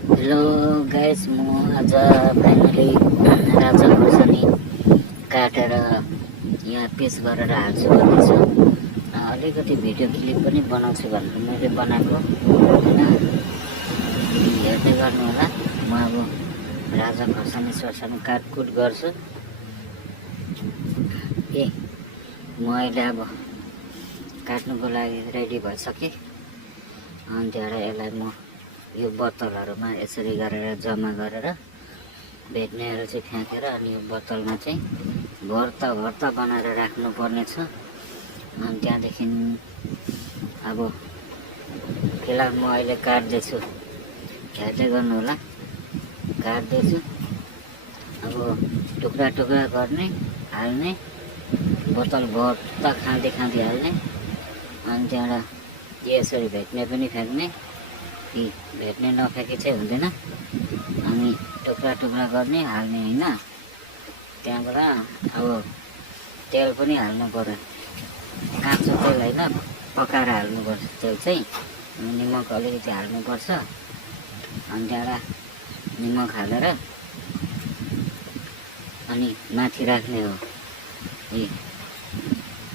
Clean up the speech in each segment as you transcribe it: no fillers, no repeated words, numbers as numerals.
Hello guys, म आज finally राजा खोर्सानी काटेर यहाँ पेस्ट गरेर हाल्छु भन्दैछु। अलिकति भिडियो क्लिप पनि बनाउँछु भनेर मैले बनाएको होइन, हेर्दै गर्नु होला। म अब राजा खोर्सानी काटकुट गर्छु। म अहिले अब काट्नुको लागि रेडी भइसकेँ। अनि त्यहाँबाट यसलाई म यो बोतलहरूमा यसरी गरेर जम्मा गरेर भेट्नेहरू चाहिँ फ्याँकेर अनि यो बोतलमा चाहिँ भर्ता बनाएर राख्नुपर्ने छ। अनि त्यहाँदेखि अब फिलहाल म अहिले काट्दैछु, हेर्दै गर्नु होला। काट्दैछु, अब टुक्रा गर्ने, हाल्ने, बोतल भर्ता खाँदै हाल्ने। अनि त्यहाँबाट यसरी भेट्ने पनि फ्याँक्ने, भेट्ने नफ्याँके चाहिँ हुँदैन। अनि टुक्रा गर्ने, हाल्ने होइन। त्यहाँबाट अब तेल पनि हाल्नु पर्यो, काँचो तेल होइन, पकाएर हाल्नुपर्छ तेल चाहिँ। निमक अलिकति हाल्नुपर्छ। अनि त्यहाँबाट निमक हालेर अनि माथि राख्ने हो।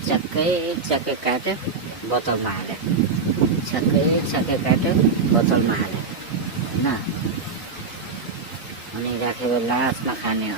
चक्कै काट्यो, बोतलमा हाल्यो, छक्कै काट्यो, बोतलमा हाल्यो होइन। अनि राखेर लास्टमा खाने हो।